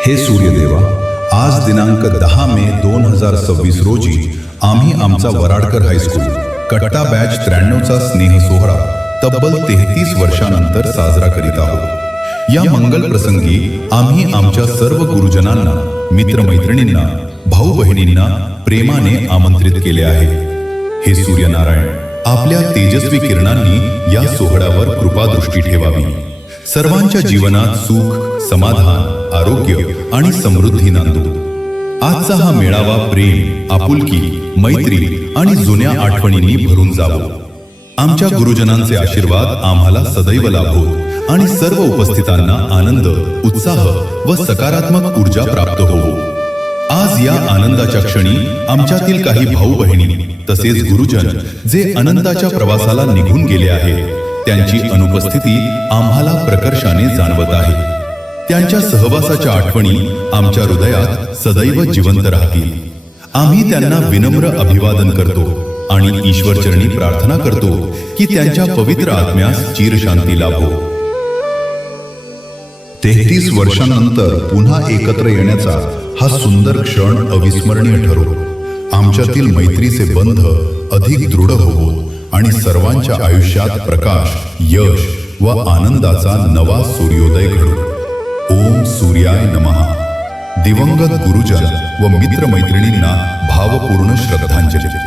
हे सूर्यदेवा, आज दिनांक 10 मे 2026 रोजी आम्ही आमचा वराडकर हायस्कूल कट्टा बॅच 93चा स्नेह सोहळा तब्बल 33 वर्षांनंतर साजरा करीत आहोत। या मंगल प्रसंगी आम्ही आमच्या सर्व गुरुजनांना, मित्रमैत्रिणींना, भाऊ बहिणींना प्रेमाने आमंत्रित केले आहे। हे सूर्यनारायण, आपल्या तेजस्वी किरणांनी या सोहळ्यावर कृपादृष्टी ठेवावी। सर्वांच्या जीवनात सुख, समाधान, आरोग्य आणि समृद्धी नांदो। आजचा हा मेळावा प्रेम, आपुलकी, मैत्री आणि जुन्या आठवणींनी भरून जावो। आमच्या गुरुजनांचे आशीर्वाद आम्हाला सदैव लाभोत आणि सर्व उपस्थितांना आनंद, उत्साह व सकारात्मक ऊर्जा प्राप्त होवो। आज या आनंदाच्या क्षणी आमच्यातील काही भाऊ बहिणी तसेच गुरुजन जे अनंताच्या प्रवासाला निघून गेले आहेत, त्यांची अनुपस्थिती आम्हाला प्रकर्षाने जाणवत आहे। त्यांच्या सहवासाच्या आठवणी आमच्या हृदयात सदैव जिवंत राहतील। आम्ही त्यांना विनम्र अभिवादन करतो आणि ईश्वरचरणी प्रार्थना करतो की त्यांच्या पवित्र आत्म्यास चिरशांती लाभो। 33 वर्षांनंतर पुन्हा एकत्र येण्याचा हा सुंदर क्षण अविस्मरणीय ठरो। आमच्यातील मैत्रीचे बंध अधिक दृढ होवो आणि सर्वांच्या आयुष्यात प्रकाश, यश व आनंदाचा नवा सूर्योदय घडो। ओम सूर्याय नमः। दिवंगत गुरुजन व मित्रमैत्रिणींना भावपूर्ण श्रद्धांजली।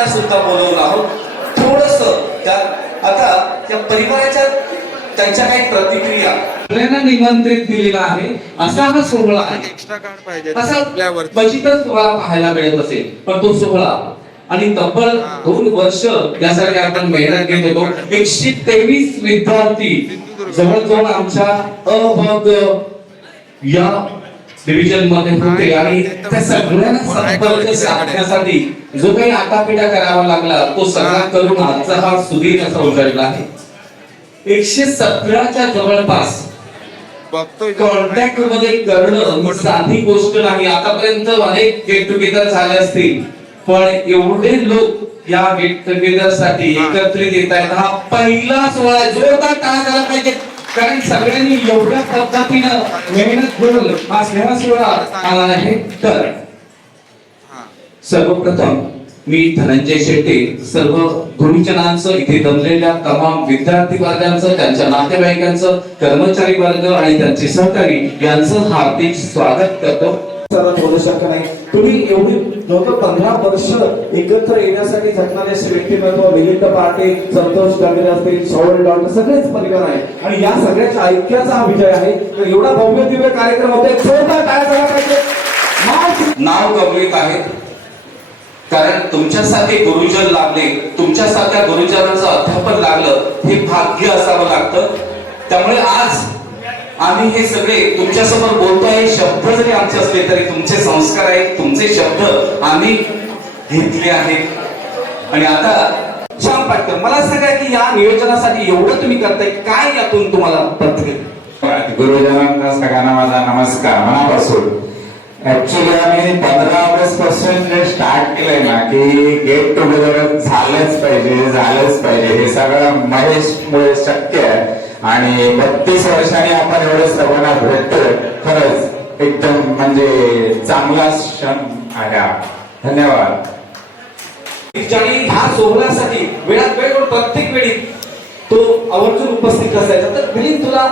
त्यांना सुद्धा बोलवलं आहोत. थोडस आता त्या परिवाराच्या त्यांच्या काही प्रतिक्रिया सगळ्यांना निमंत्रित दिलेला आहे असा हा सोहळा आहे. एक्स्ट्रा कार्ड पाहिजे असा आपल्यावरती. क्वचितच तुम्हाला पाहायला मिळत असेल, पण तो सोहळा आणि तब्बल 2 वर्ष यासाठी आपण मेहनत घेत होतो. 123 विद्यार्थी जवळजवळ आमच्या अ ब ग या डिव्हिजन मध्ये होते आणि त्या सगळ्यांना संपर्क साधण्यासाठी जो काही आटापिटा करावा लागला तो सगळा करून आजचा हा सुदीर असा उजळला आहे. 117च्या जवळपास बघतोय कॉन्टॅक्ट मध्ये करणं ही साधी गोष्ट नाही. आतापर्यंत अनेक गेट टुगेदर झाले असतील, पण एवढे लोक या गेट टुगेदर साठी एकत्रित येत आहेत. हा पहिला सोहळा आहे. जोरदार टाळ्या झाला पाहिजे, कारण सगळ्यांनी एवढ्या पद्धतीनं मेहनत करून हा स्नेह सोहळा आला आहे. तर सर्वप्रथम मी धनंजय शेट्टे सर्व गुरुजनांचं, इथे जमलेल्या तमाम विद्यार्थी वर्गांचं, त्यांच्या नातेवाईकांचं, कर्मचारी वर्ग आणि त्यांचे सहकारी यांचं हार्दिक स्वागत करतो. बोलू शकत नाही. तुम्ही एवढी 15 वर्ष एकत्र येण्यासाठी झटणारे असे व्यक्तिमत्व मिलिंद पाटील, संतोष गंगरे असतील, शौर्य डॉक्टर सगळेच परिवार आहे आणि या सगळ्याच्या ऐक्याचा हा विजय आहे. तर एवढा भव्य दिव्य कार्यक्रम होते. जोरदार टाळ्या झाल्या पाहिजे. नाव गमवीत आहेत, कारण तुमच्यासाठी गुरुजन लाभले, तुमच्यासारख्या गुरुजनांचं अध्यापन लागलं, हे भाग्य असावं लागतं. त्यामुळे आज आम्ही हे सगळे तुमच्यासमोर बोलतोय. शब्द जरी आमचे असले तरी तुमचे संस्कार आहेत, तुमचे शब्द आम्ही घेतले आहेत. आणि आता श्याम पाटकर, मला सांगा की या नियोजनासाठी एवढं तुम्ही करताय, काय यातून तुम्हाला प्रतिक्रिया? गुरुजनांना सगळ्यांना माझा नमस्कार मनापासून. ऍक्च्युली आम्ही 15 ऑगस्ट पासून जे स्टार्ट केलंय ना की गेट टुगेदर झालंच पाहिजे, हे सगळं महेशमुळे शक्य आहे. आणि 32 वर्षांनी आपण एवढे सर्वांना भेटतोय, खरंच एकदम म्हणजे चांगला क्षण आहे हा. धन्यवाद. आणि ह्या सोहळ्यासाठी वेळात वेळ करून प्रत्येक वेळी तो आवर्जून उपस्थित असायचा. तर मिलिंद, तुला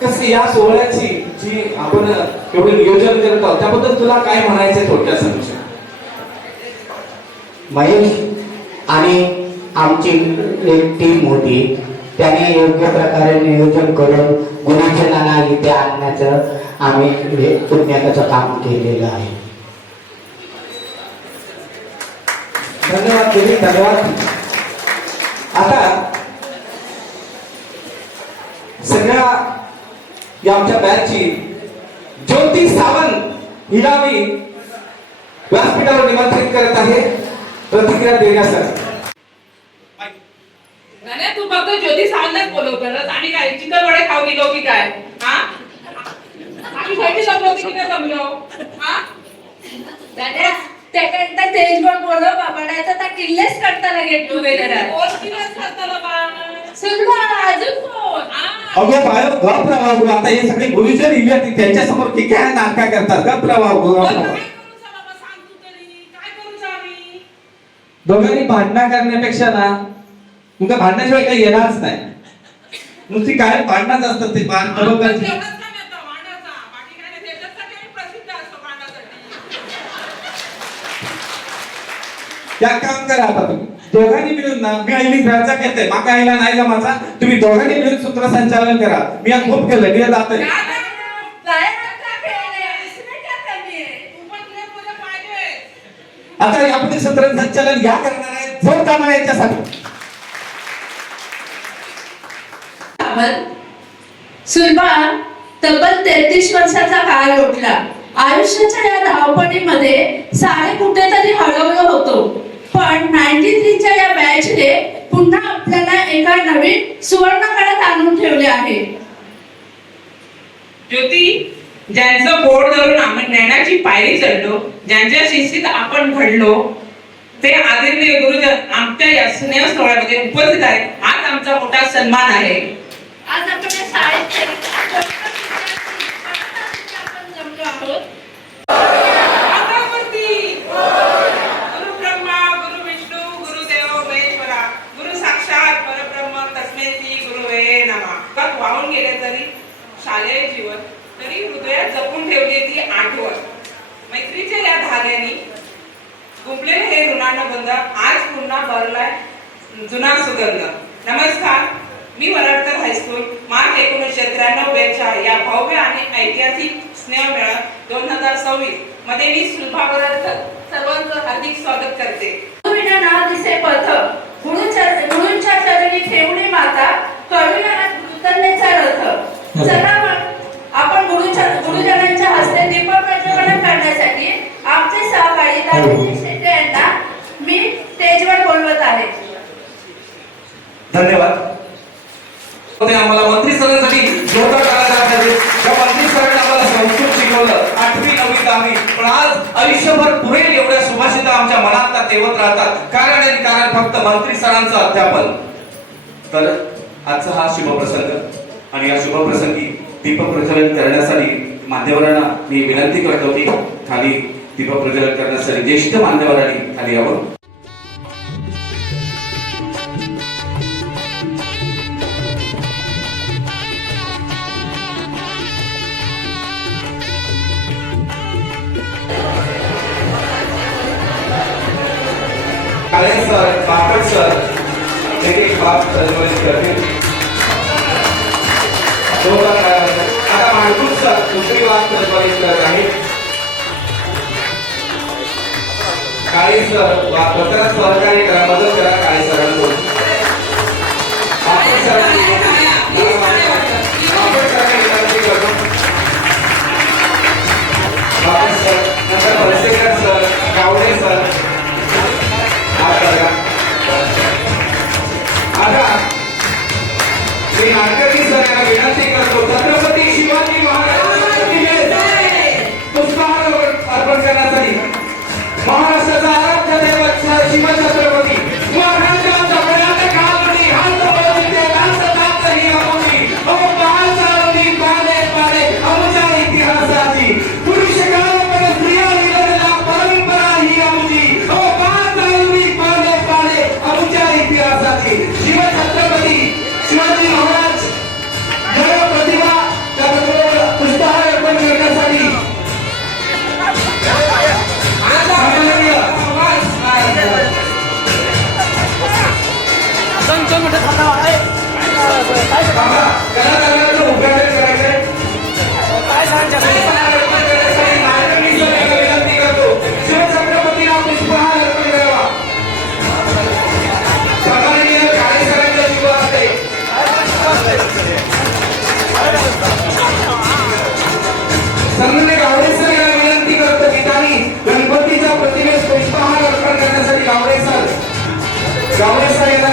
कसं या सोहळ्याची जी आपण एवढं नियोजन करत आहोत त्याबद्दल तुला काय म्हणायचंय थोडक्यात सांगू? महेश आणि आमची एक टीम होती, त्याने योग्य प्रकारे नियोजन करून गुरुजनांना इथे आणण्याचं आम्ही हे पुण्याचं काम केलेलं आहे. धन्यवाद देवी, धन्यवाद. आता सगळ्या या आमच्या बॅचची ज्योती सावंत हिला मी व्यासपीठावर निमंत्रित करत आहे प्रतिक्रिया देण्यासाठी. नाही, तू फक्त ज्योती सावंतच बोलवतोस आणि काय चिकन वडे खाऊ गेलो की काय? हा, आम्ही खायची जमलो की काय जमलो? हा, त्याकरता तेजवर बोलव बाबा, नाही तर त्या किल्लेच करताना गेट टुगेदर आहे. कोण किल्लेच करताना बा? सुलभा, अजून कोण? अगं बाय, गप राहावं. आता हे सगळे गुरुजन इले त्यांच्या समोर की काय नाटका करतात. गप राहावं. काय करूचा बाबा, सांग तू तरी काय करूचा आम्ही? दोघांनी भांडणं करण्यापेक्षा ना तुमच्या भांडण्याशिवाय काही येणारच नाही. नुसती काय भांडणच असतात ते तेवढंच काम येतं भांडायचा, बाकी काय नाही. त्याच्यासाठी आम्ही प्रसिद्ध असतो भांडासाठी. या काम करा आता तुम्ही दोघांनी मिळून ना, मी आईली घरचा घेते, माका आईला नाही जमाचा, तुम्ही दोघांनी मिळून सूत्रसंचालन करा. मी आज खूप केलं, मी जातोय. काय आता केलंय? इसने क्या करनी है? तू पण तुझ्या तुझ्या पाहिजे. आता यापुढे सूत्रसंचालन या करणार आहे, जोर कामा याच्यासाठी. सुलभा तब्बल 33 वर्षाचा काळ लोटला. आयुष्याच्या या धावपळीमध्ये सारे कुठेतरी हरवलो होतो, पण 93च्या या बॅचने पुन्हा आपल्याला एका नवीन सुवर्णकाळात आणून ठेवले आहे. ज्योती, ज्यांचं बोर्ड धरून आम्ही ज्ञानाची पायरी चढलो, ज्यांच्या शिस्तीत आपण घडलो, ते आदरणीय गुरुजन आमच्या या स्नेह सोहळ्यामध्ये उपस्थित आहेत. हाच आमचा मोठा सन्मान आहे. आज आपण या शाळेत आपण जमलो आहोत. गुरु ब्रह्मा, गुरु विष्णू, गुरुदेव महेश्वरा, गुरु साक्षात परब्रह्म तस्मै श्री गुरुवे नमः. वाहून गेले तरी शालेय जीवन, तरी हृदयात जपून ठेवली ती आठवण. मैत्रीच्या या धाग्याने गुंफलेले हे ऋण ज्ञानबंध आज पुन्हा भरलाय जुना सुगंध. नमस्कार, मी वराडकर हायस्कूल मार्च 1993 या भव्य आणि ऐतिहासिक स्नेहमेळा 2026 मध्ये मी सुलभा वराडकर सर्वांचं हार्दिक स्वागत करते. गुरुविना नाव दिसे पथ, गुरूंच्या चरणी ठेवली माता, कळविना उतरण्याचा रथ. चला मग आपण गुरुजनांच्या हस्ते दीपक प्रज्वलन करण्यासाठी आमचे सहकारी दादाजी शेट्टे यांना मी स्टेजवर बोलवत आहे. धन्यवाद. ते आम्हाला मंत्री सरांसाठी जोरदार टाळ्या पाहिजे. त्या मंत्री सरांनी आम्हाला संस्कृत शिकवलं 8वी 9वी 10वी, पण आज आयुष्यभर पुरेल एवढ्या सुभाषिता आमच्या मनात तेवत राहतात. कारण फक्त मंत्री सरांचं अध्यापन. तर आजचा हा शुभप्रसंग आणि या शुभप्रसंगी दीपक प्रज्वलन करण्यासाठी मान्यवरांना मी विनंती करतो की खाली दीपक प्रज्वलन करण्यासाठी ज्येष्ठ मान्यवरांनी खाली यावं. काळे सर, बापट सर एक बाप प्रज्वलित करतील. आता माणूस सर दुसरी बाब प्रज्वलित करत आहे. काळे सर पत्रात सहकार्य करा, मदत करा काळे सरांना. बापट सरांनी विनंती करतो. बापट सर, नंतर फलसेकर सर, गावडे सर. आता मी नाटकरी सर यांना विनंती करतो, छत्रपती शिवाजी महाराज पुष्पहार अर्पण करण्यासाठी महाराष्ट्राचा आराध्य दैवत शिवछत्रपती महाराजांच्या बळाच्या काळामध्ये हात बळविते राष्ट्रदात ही अमोली ओ बाळ चालवली पाले पाले आमच्या इतिहासाची पुरुष काळामध्ये स्त्रिया लिहिलेला परंपरा ही आमची ओ बाळ चालवली पाले पाले आमच्या इतिहासाची. शिवछत्रपती शिवाजी महाराज जय प्रतिभा त्याबरोबर पुष्पहार अर्पण करण्यासाठी कलाकारांचं उद्घाटन करायचंय. विनंती करतो शिवछत्रपतीला पुष्पहार अर्पण करावा. सन्माननीय काळे सरांच्या शुभ हस्ते सन्माननीय गावडे सर यांना विनंती करतो की त्यांनी गणपतीच्या प्रतिमेस पुष्पहार अर्पण करण्यासाठी गावडे सर यांना